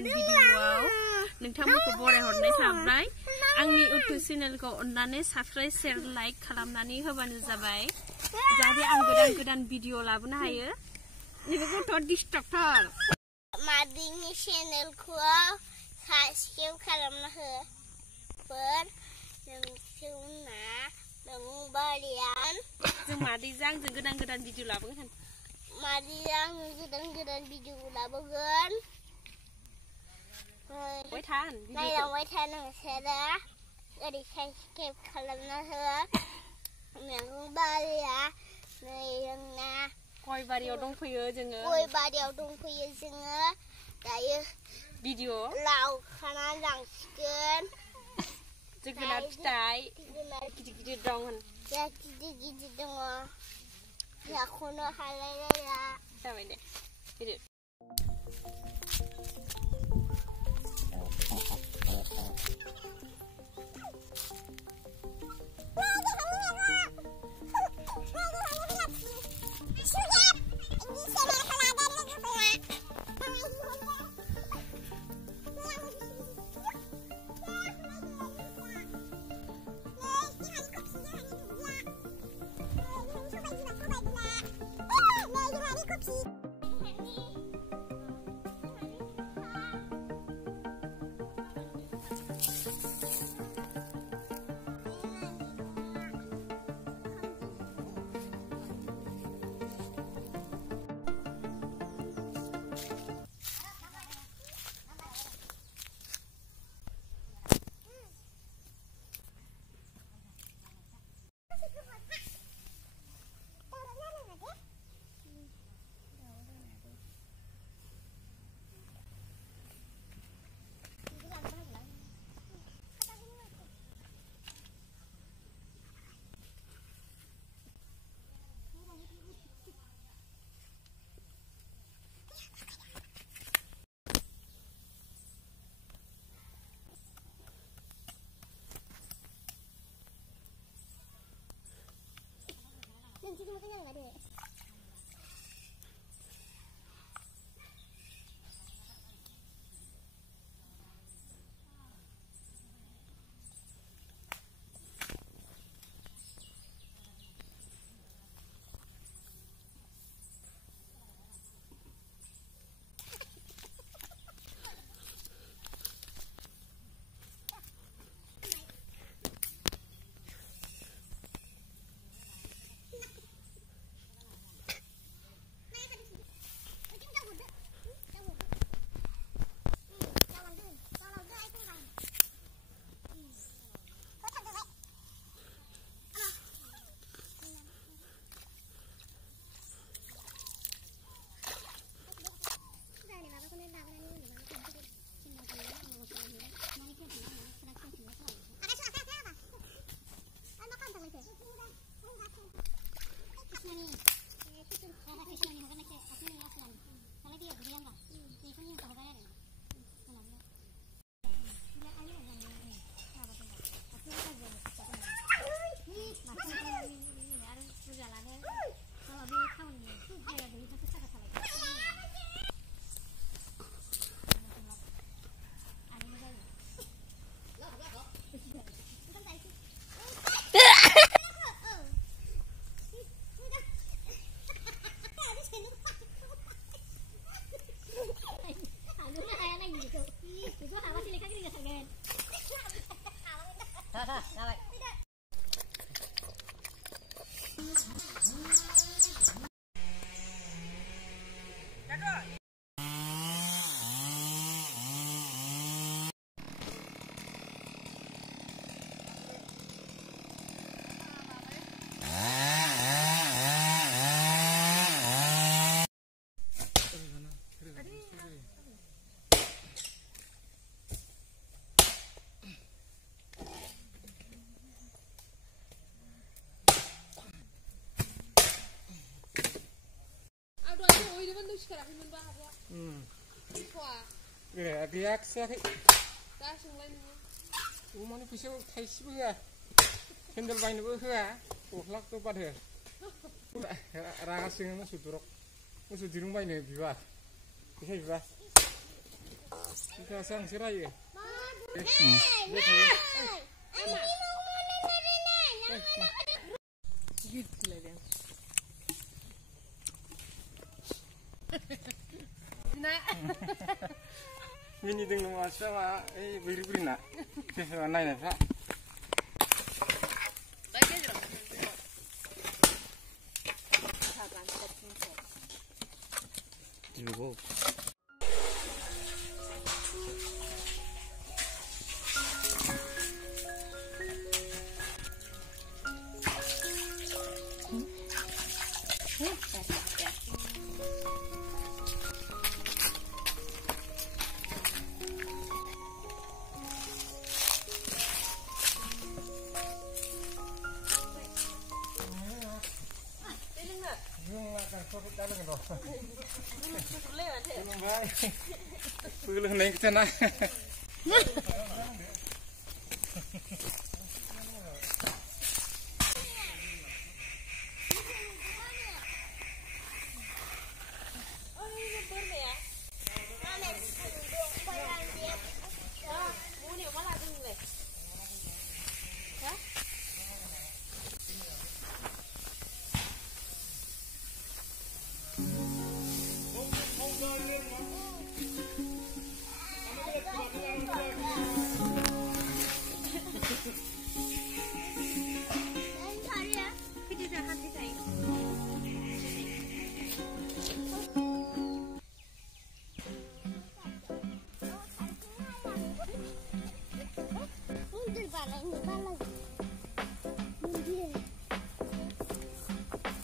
गोदान भिडिअआव नोंथांमोनखौ बरायहरनाय थाबाय आंनि इउट्युब चेनेलखौ अन्नानै साबस्क्राइब शेयार लाइक खालामनानै होबानो जाबाय जाहाथे आं गोदान भिडिअ लाबोनो हायो नैबे गथ'आ डिस्ट्राक्टर मादिनि चेनेलखौ साबस्क्राइब खालामना हो नोंथांना नोंबारियान जों मादैजों आंजों गोदान भिडिअ लाबोगोन मादैजों गोदान भिडिअ लाबोगोन नायलांबाय था नोंसोरो ओरै साबस्क्राइब खालामना हो नोंबारिया नै जोंना गय बारियाव दंफैयो जोङो दायो भिडिअ लाव खाना लांसिगोन जोगोनार फिथाइ गिदिर दं होन गिदिर दङ जाख'नो हालायलाया जाबाय दे गिदिर Nanti cuma kenyang nggak deh? 그래, 리액스하게. 어머니 부셔 타이시브가. 핸들 바이는 거 흐아. 오락도 받아. 라가스는 수도록. 무슨 뒤로 바이는 비와. 비와. Kita sang sirai ya. Ini dengan masa beri-beri nak. Kita naik nak. Ibu. Pulih naik ke sana.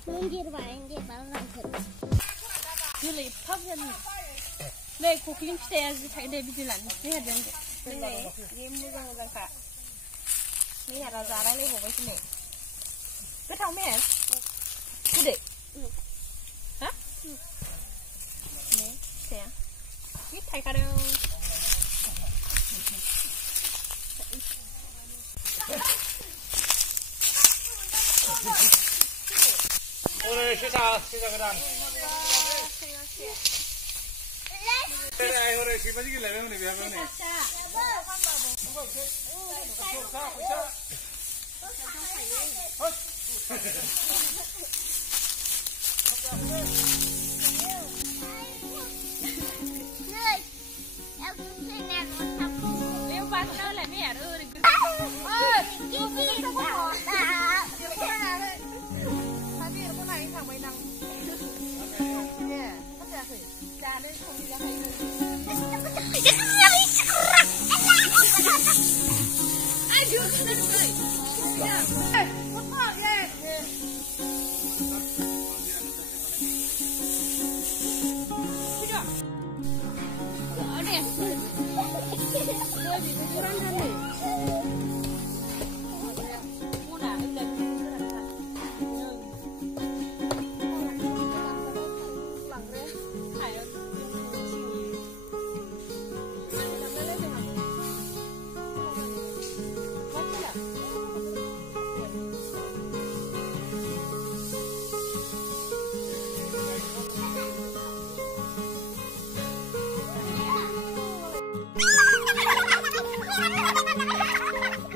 Mundur barengi balangkut. Juli pabyan. Nek kuking stay as the day bijilan. Dia dan dia mudah kak. Ni ada zara ni boleh sini. Betul men? Udah. Hah? Ni saya. Ni thay kadang. 오늘 시사 그단. 그래 오늘 시바지기 레벨이 배우네. Leo bắt nó lại mẹ ơi. Thằng mày nằm nè, bắt ra thử cha đến không đi ra hay ai đưa cái lên rồi một quả ghê đi đâu ở nè đưa gì đưa ra đây mua nào em lên Ha ha ha ha!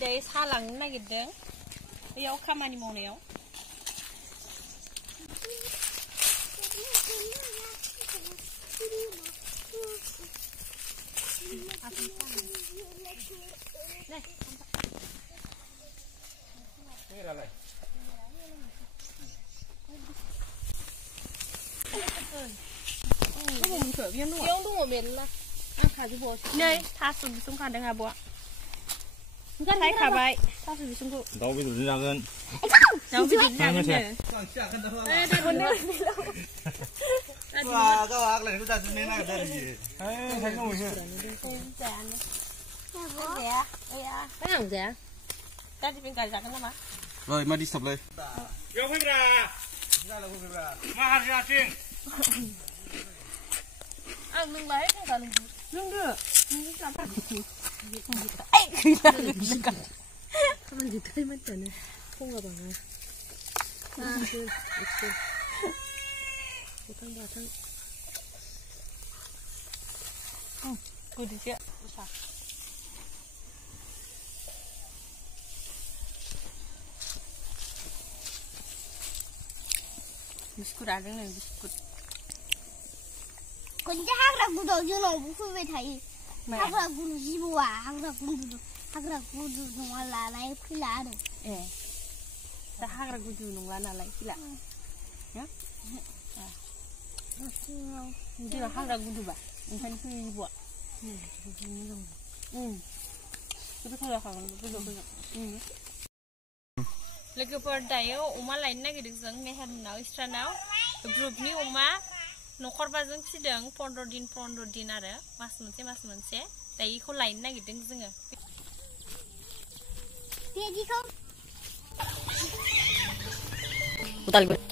दायो सा लांनो नागिरदों बैयाव खामानि मावनायाव Yang tu mobil lah. Angkat je bos. नै थास' बिसं खादों आब'आ ओंखाय खाबाय थास' बिसंखौ दाउ बेदरजों जागोन दाउ बेदरजों जागोन दा दिपिं गाय जागोन नामा Rồi, mà đi sậpเลย เดี๋ยวพี่ปลามาหาสิอาทิง Ang nung lain kan kalau nung đưa kamu gitu macam mana? Kau nggak banget. Itu. Bukan batang. 그 드세요. 자. 비스킷 안 먹는 비스킷. 근데 하그라 구도 주는 무슨 왜 다이? 하그라 구도 집어와. 하그라 구도 정말 나라에 필요하네. 예. 다 하그라 구도 농가 나라에 필요. 야? 이제 하그라 구도 봐. 인san 그 집어. 그렇게 하고 그죠. लोगोफोर दायो अमा लायनो नागिरदों जों मेहेरनाव इस्रानाव ग्रुपनि अमा न'खरबाजों फिदों 15 दिन आरो मास मोनसे दायो इखौ लायनो नागिरदों जोङो बेदिखौ Udalguri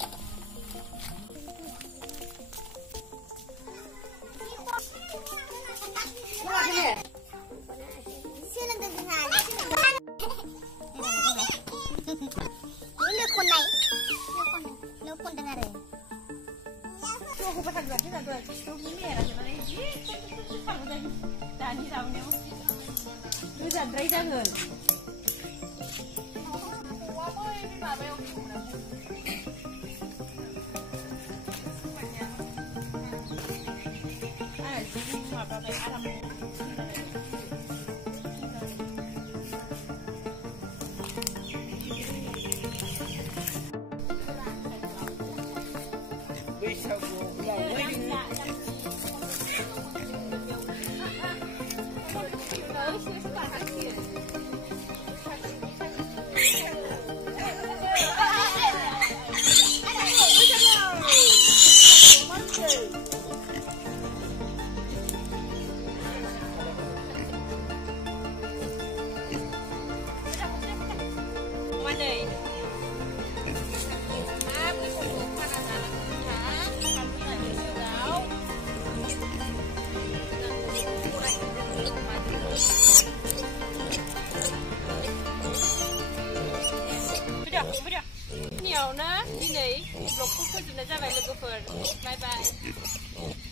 Nhiều nữa, đi nghỉ, vlog cũng không dừng lại ra bài lực của phở. Bye bye.